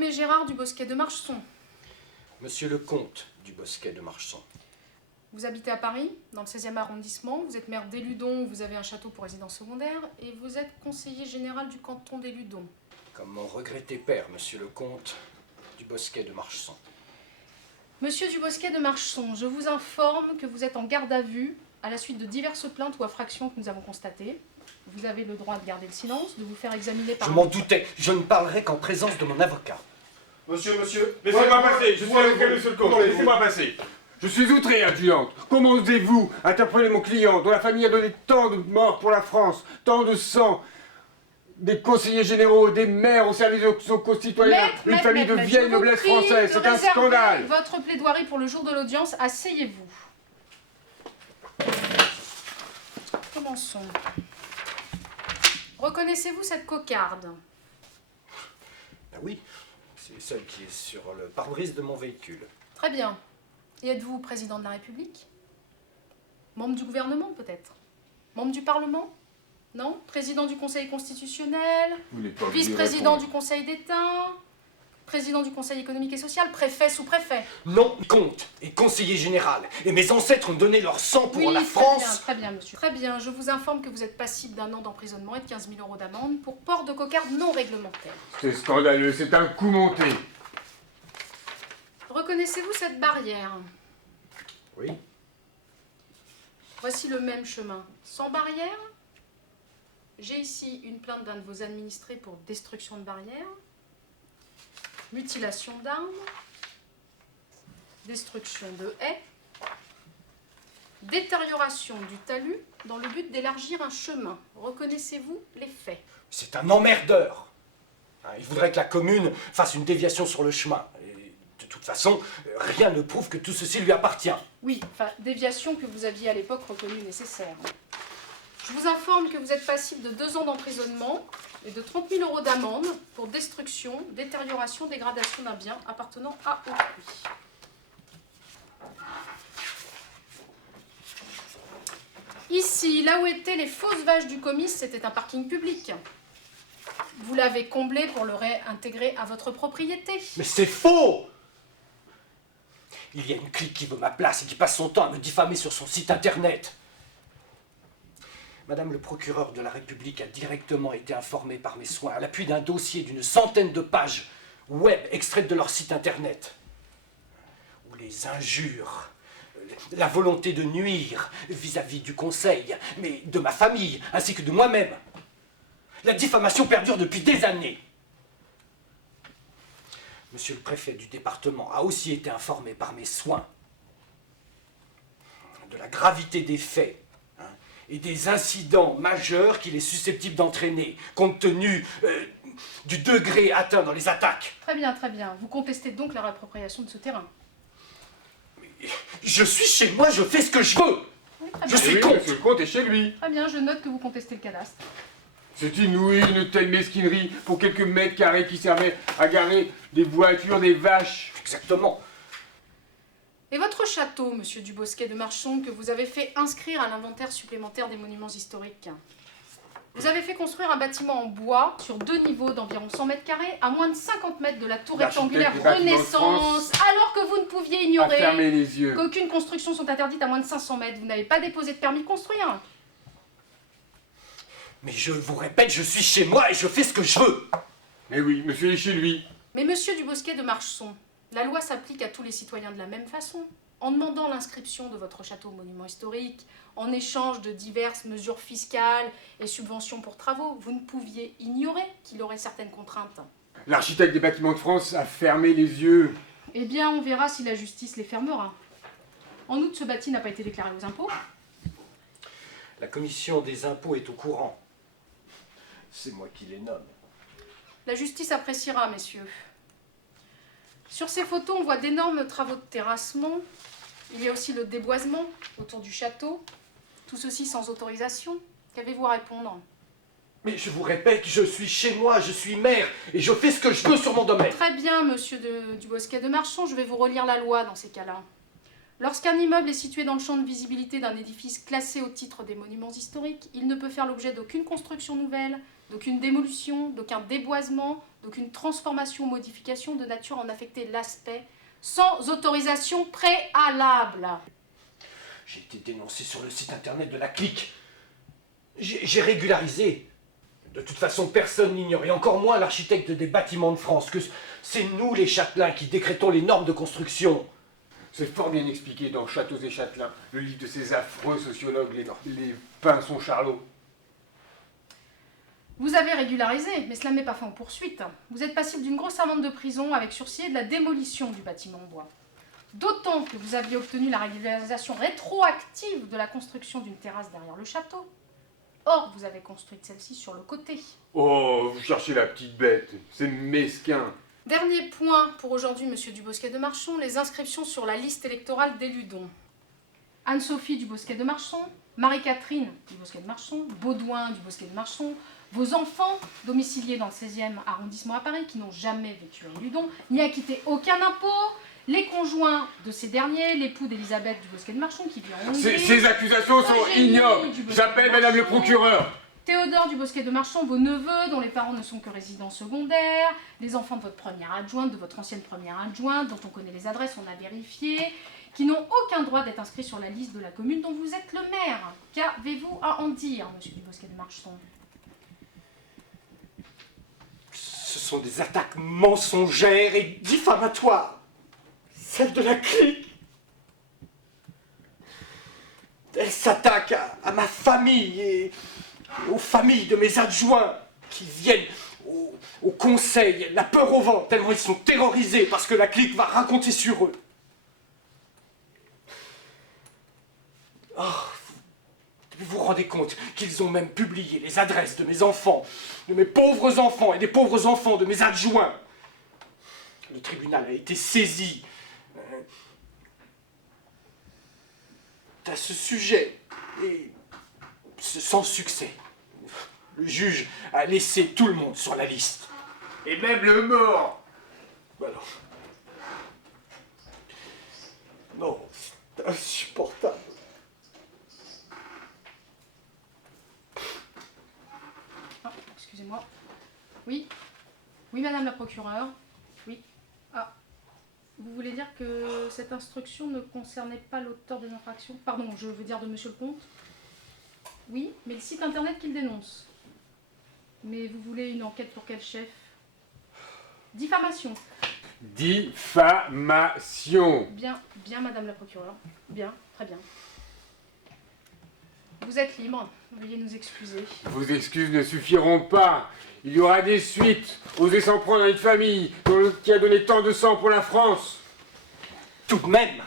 nommé Gérard du Bosquet de Marchesson. Monsieur le comte du Bosquet de Marchesson. Vous habitez à Paris, dans le 16e arrondissement. Vous êtes maire d'Éludon, où vous avez un château pour résidence secondaire. Et vous êtes conseiller général du canton d'Éludon. Comme mon regretté père, monsieur le comte du Bosquet de Marchesson. Monsieur du Bosquet de Marchesson, je vous informe que vous êtes en garde à vue à la suite de diverses plaintes ou infractions que nous avons constatées. Vous avez le droit de garder le silence, de vous faire examiner par... Je m'en doutais, je ne parlerai qu'en présence de mon avocat. Monsieur, Laissez-moi passer, je suis avocat, monsieur le comte, laissez-moi passer. Je suis outré, adjudante. Comment osez-vous interpeller mon client, dont la famille a donné tant de morts pour la France, tant de sang, des conseillers généraux, des maires au service de nos concitoyens, une famille de vieille noblesse française, c'est un scandale. Votre plaidoirie pour le jour de l'audience, asseyez-vous. Commençons. Reconnaissez-vous cette cocarde? Ben oui, c'est celle qui est sur le pare-brise de mon véhicule. Très bien. Et êtes-vous président de la République? Membre du gouvernement, peut-être? Membre du Parlement? Non? Président du Conseil constitutionnel? Vice-président du Conseil d'État? Président du Conseil économique et social? Préfet, sous-préfet? Non, comte et conseiller général. Et mes ancêtres ont donné leur sang pour la France. Très bien, monsieur. Très bien, je vous informe que vous êtes passible d'1 an d'emprisonnement et de 15 000 € d'amende pour port de cocarde non réglementaire. C'est scandaleux, c'est un coup monté. Reconnaissez-vous cette barrière? Oui. Voici le même chemin, sans barrière. J'ai ici une plainte d'un de vos administrés pour destruction de barrière, mutilation d'armes, destruction de haies, détérioration du talus dans le but d'élargir un chemin. Reconnaissez-vous les faits? C'est un emmerdeur. Il voudrait que la commune fasse une déviation sur le chemin. Et de toute façon, rien ne prouve que tout ceci lui appartient. Oui, enfin, déviation que vous aviez à l'époque reconnue nécessaire. Je vous informe que vous êtes passible de 2 ans d'emprisonnement et de 30 000 € d'amende pour destruction, détérioration, dégradation d'un bien appartenant à autrui. Ici, là où étaient les fausses vaches du comice, c'était un parking public. Vous l'avez comblé pour le réintégrer à votre propriété. Mais c'est faux! Il y a une clique qui veut ma place et qui passe son temps à me diffamer sur son site internet. Madame le procureur de la République a directement été informée par mes soins à l'appui d'un dossier d'une centaine de pages web extraites de leur site internet, où les injures, la volonté de nuire vis-à-vis du conseil, mais de ma famille ainsi que de moi-même. La diffamation perdure depuis des années. Monsieur le préfet du département a aussi été informé par mes soins de la gravité des faits et des incidents majeurs qu'il est susceptible d'entraîner, compte tenu du degré atteint dans les attaques. Très bien, très bien. Vous contestez donc la réappropriation de ce terrain? Je suis chez moi, je fais ce que je veux. Oui, très Je bien. suis Oui, comte. monsieur le comte est chez lui. Très bien, je note que vous contestez le cadastre. C'est inouï, une telle mesquinerie pour quelques mètres carrés qui servaient à garer des voitures, des vaches. Exactement. Et votre château, monsieur du Bosquet de Marchesson, que vous avez fait inscrire à l'inventaire supplémentaire des monuments historiques. Vous avez fait construire un bâtiment en bois sur 2 niveaux d'environ 100 mètres carrés, à moins de 50 mètres de la tour rectangulaire L'architecte des bâtiments de Renaissance, alors que vous ne pouviez À ignorer fermer les yeux. qu'aucune construction sont interdites à moins de 500 mètres. Vous n'avez pas déposé de permis de construire. Mais je vous répète, je suis chez moi et je fais ce que je veux. Mais oui, monsieur est chez lui. Mais monsieur du Bosquet de Marchesson, la loi s'applique à tous les citoyens de la même façon. En demandant l'inscription de votre château au monument historique, en échange de diverses mesures fiscales et subventions pour travaux, vous ne pouviez ignorer qu'il aurait certaines contraintes. L'architecte des bâtiments de France a fermé les yeux. Eh bien, on verra si la justice les fermera. En outre, ce bâti n'a pas été déclaré aux impôts. La commission des impôts est au courant. C'est moi qui les nomme. La justice appréciera, messieurs. Sur ces photos, on voit d'énormes travaux de terrassement. Il y a aussi le déboisement autour du château. Tout ceci sans autorisation. Qu'avez-vous à répondre? Mais je vous répète, je suis chez moi, je suis maire et je fais ce que je veux sur mon domaine. Très bien, monsieur du Bosquet de Marchesson, je vais vous relire la loi dans ces cas-là. Lorsqu'un immeuble est situé dans le champ de visibilité d'un édifice classé au titre des monuments historiques, il ne peut faire l'objet d'aucune construction nouvelle, d'aucune démolition, d'aucun déboisement, d'aucune transformation ou modification de nature à en affecter l'aspect, sans autorisation préalable. J'ai été dénoncé sur le site internet de la clique. J'ai régularisé. De toute façon, personne n'ignore, et encore moins l'architecte des bâtiments de France, que c'est nous les châtelains qui décrétons les normes de construction. C'est fort bien expliqué dans Châteaux et Châtelains, le livre de ces affreux sociologues, les Pinson Charlot. Vous avez régularisé, mais cela ne met pas fin aux poursuites. Vous êtes passible d'une grosse amende de prison avec sursis et de la démolition du bâtiment en bois. D'autant que vous aviez obtenu la régularisation rétroactive de la construction d'une terrasse derrière le château. Or, vous avez construit celle-ci sur le côté. Oh, vous cherchez la petite bête, c'est mesquin. Dernier point pour aujourd'hui, monsieur Dubosquet de Marchon, les inscriptions sur la liste électorale des Ludons. Anne-Sophie Dubosquet de Marchon, Marie-Catherine Dubosquet de Marchon, Baudouin Dubosquet de Marchon, vos enfants domiciliés dans le 16e arrondissement à Paris qui n'ont jamais vécu à Ludon, n'y acquitté aucun impôt, les conjoints de ces derniers, l'époux d'Elisabeth Dubosquet de Marchon qui vit en Hongrie. Ces accusations sont ignobles. J'appelle madame le procureur. Théodore Dubosquet de Marchon, vos neveux, dont les parents ne sont que résidents secondaires, les enfants de votre première adjointe, de votre ancienne première adjointe, dont on connaît les adresses, on a vérifié, qui n'ont aucun droit d'être inscrits sur la liste de la commune dont vous êtes le maire. Qu'avez-vous à en dire, monsieur Dubosquet de Marchon? Ce sont des attaques mensongères et diffamatoires. Celle de la clique. Elle s'attaque à ma famille et aux familles de mes adjoints qui viennent au conseil, la peur au ventre, tellement ils sont terrorisés parce que la clique va raconter sur eux. Oh, vous vous rendez compte qu'ils ont même publié les adresses de mes enfants, de mes pauvres enfants et des pauvres enfants de mes adjoints. Le tribunal a été saisi à ce sujet et sans succès. Le juge a laissé tout le monde sur la liste. Et même le mort. Alors. Non, c'est insupportable. Ah, excusez-moi. Oui. Oui, madame la procureure. Oui. Ah. Vous voulez dire que cette instruction ne concernait pas l'auteur des infractions? Pardon, je veux dire de monsieur le comte. Oui, mais le site internet qu'il dénonce. Mais vous voulez une enquête pour quel chef? Diffamation. Diffamation. Bien, bien, madame la procureure. Bien, très bien. Vous êtes libre. Veuillez nous excuser. Vos excuses ne suffiront pas. Il y aura des suites. Osez s'en prendre à une famille qui a donné tant de sang pour la France. Tout de même,